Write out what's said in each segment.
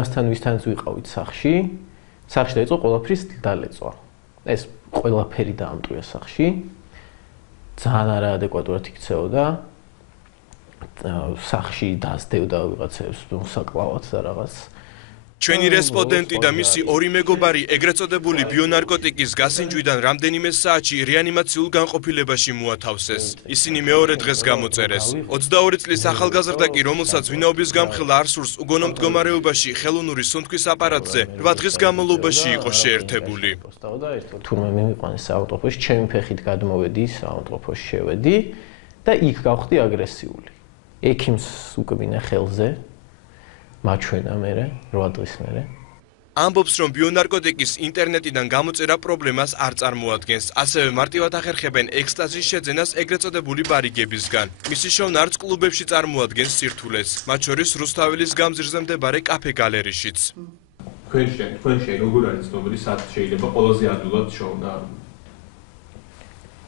იმასთან ვისთანაც ვიყავით სახში დაიწყო ყველაფრის დალეწვა. ეს ყველაფერი დაამტვია სახში. ძალიან არაადეკვატურად იქცეოდა. სახში დასდევდა ვიღაცებს მოსაკლავად და რაღაც. ჩვენი რესპონდენტი და მისი ორი მეგობარი ეგრეთ წოდებული ბიონარკოტიკის გასინჯვიდან რამდენიმე საათში რეანიმაციულ განყოფილებაში მოათავსეს. ისინი მეორე დღეს გამოწერეს. 22 წლის ახალგაზრდა კი, რომელსაც ვინაობის გამხელა არ სურს უგონო მდგომარეობაში ხელოვნური სუნთქვის აპარატზე 8 დღის განმავლობაში იყო შეერთებული. თურმე მივიყვანეს საავადმყოფოში, ჩემი ფეხით გადმოვედი საავადმყოფოში შევედი და იქ გავხდი აგრესიული. ექიმს უკბინა ხელზე. მაჩვენა მერე 8 დღის მერე. ამბობს, რომ ბიონარკოტიკის ინტერნეტიდან გამოწერა პრობლემას არ წარმოადგენს. ასევე მარტივად ახერხებენ ექსტაზის შეძენას ეგრეთ წოდებული ბარიგებისგან. მისი შოვნა არც კლუბებში წარმოადგენს სირთულეს, მათ შორის რუსთაველის გამზირზე მდებარე კაფე გალერიშიც. თქვენ როგორ არის ცნობილი, სად შეიძლება ყველაზე ადვილად შოვნა?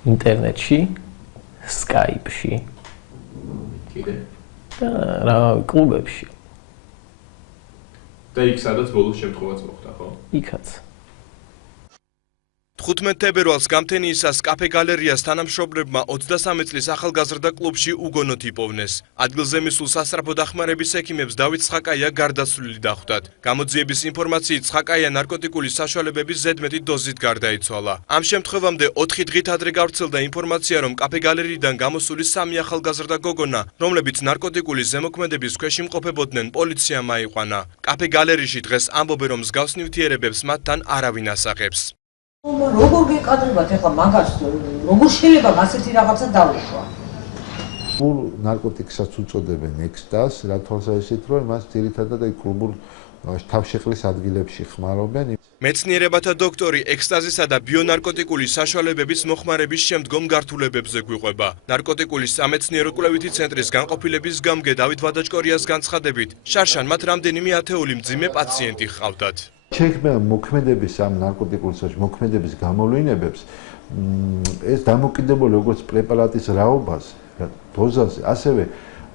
ინტერნეტში, Skype-ში. კიდე? და რა კლუბებში. და იქ სადაც ბოლოს შემთხვევაც მოხდა, ხო? იქაც. 15 თებერვალს გამთენიისას კაფე გალერეას თანამშრომლებმა 23 წლის ახალგაზრდა კლუბში უგონოდ იპოვნეს. ადგილზე მისულ სასწრაფო დახმარების ექიმებს დავით ცხაკაია გარდაცვლილი დახვდათ. გამოძიების ინფორმაციით ცხაკაია ნარკოტიკული საშუალებების ზედმეტი დოზით გარდაიცვალა. ამ შემთხვევამდე 4 დღით ადრე გავრცელდა ინფორმაცია, რომ კაფე გალერეიდან გამოსული 3 ახალგაზრდა გოგონა, რომლებიც ნარკოტიკული ზემოქმედების ქვეშ იმყოფებოდნენ, პოლიციამ აიყვანა. კაფე გალერეში დღეს ამბობენ, რომ მსგავს ნივთიერებებს მათთან არავინ ასახებს. როგორ გეკადრებათ ახლა მაგას, როგორ შეიძლება ასეთი რაღაცა დაუშვა? კლუბურ ნარკოტიკსაც უწოდებენ ექსტაზს, რა თვალსაზრისით, რომ მას ძირითადად აი კლუბურ თავშეყრის ადგილებში ხმარობენ. მეცნიერებათა დოქტორი ექსტაზისა და ბიონარკოტიკული საშუალებების მოხმარების შემდგომ გართულებებზე გვიყვება. ნარკოტიკული სამეცნიერო კვლევითი ცენტრის განყოფილების გამგე დავით ვადაჭკორიას განცხადებით, შარშან მათ რამდენიმე ათეული მძიმე პაციენტი ჰყავდათ. შექმნა მოქმედების ამ ნარკოტიკული მოქმედების გამოვლინებებს ეს დამოკიდებული როგორც პრეპარატის რაობას, დოზაზე, ასევე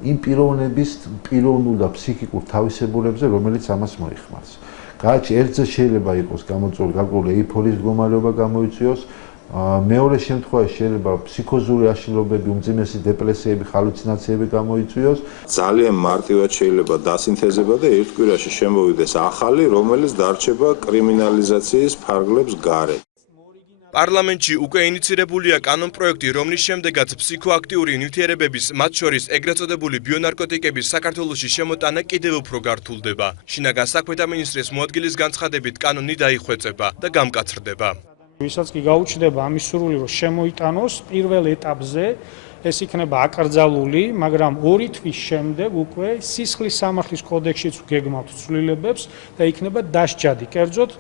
იმ პიროვნების პიროვნულ და ფსიქიკურ თავისებურებზე, რომელიც ამას მოიხმარს. გააჩი ერთზე შეიძლება იყოს გამოწვეული გარკვეული ეიფორიის მდგომარეობა გამოიწვიოს, მეორე შემთხვევაში შეიძლება ფსიქოზური აშლილობები, უმძიმესი დეპრესიები, ჰალუცინაციები გამოიწვიოს. ძალიან მარტივად შეიძლება დასინთეზება და ერთ კვირაში შემოვიდეს ახალი, რომელიც დარჩება კრიმინალიზაციის ფარგლებს გარეთ. პარლამენტში უკვე ინიცირებულია კანონპროექტი, რომლის შემდეგაც ფსიქოაქტიური ნივთიერებების, მათ შორის ეგრეთ წოდებული ბიონარკოტიკების საქართველოში შემოტანა კიდევ უფრო გართულდება. შინაგან საქმეთა მინისტრის მოადგილის განცხადებით კანონი დაიხვეწება და გამკაცრდება. ვისაც კი გაუჩნდება ამის სურვილი, რომ შემოიტანოს პირველ ეტაპზე, ეს იქნება აკრძალული, მაგრამ 2 თვის შემდეგ უკვე სისხლის სამართლის კოდექსშიც გეგმავთ ცვლილებებს და იქნება დასჯადი. კერძოდ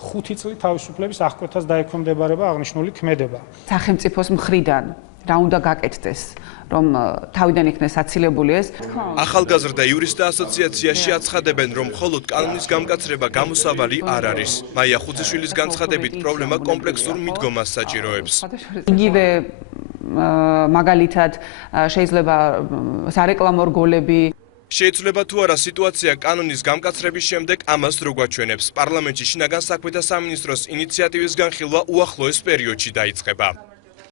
5 წლით თავისუფლების აღკვეთას დაექვემდებარება აღნიშნული ქმედება. სახელმწიფოს მხრიდან რა უნდა გაკეთდეს, რომ თავიდან იქნეს აცილებული ეს? ახალგაზრდა იურისტთა ასოციაციაში აცხადებენ, რომ მხოლოდ კანონის გამკაცრება გამოსავალი არ არის. მაია ხუძიშვილის განცხადებით, პრობლემა კომპლექსურ მიდგომას საჭიროებს. იგივე მაგალითად შეიძლება სარეკლამო რგოლები შეიძლება თუ არა სიტუაცია კანონის გამკაცრების შემდეგ ამას რო გვაჩვენებს. პარლამენტში შინაგან საქმეთა სამინისტროს ინიციატივის განხილვა უახლოეს პერიოდში დაიწყება.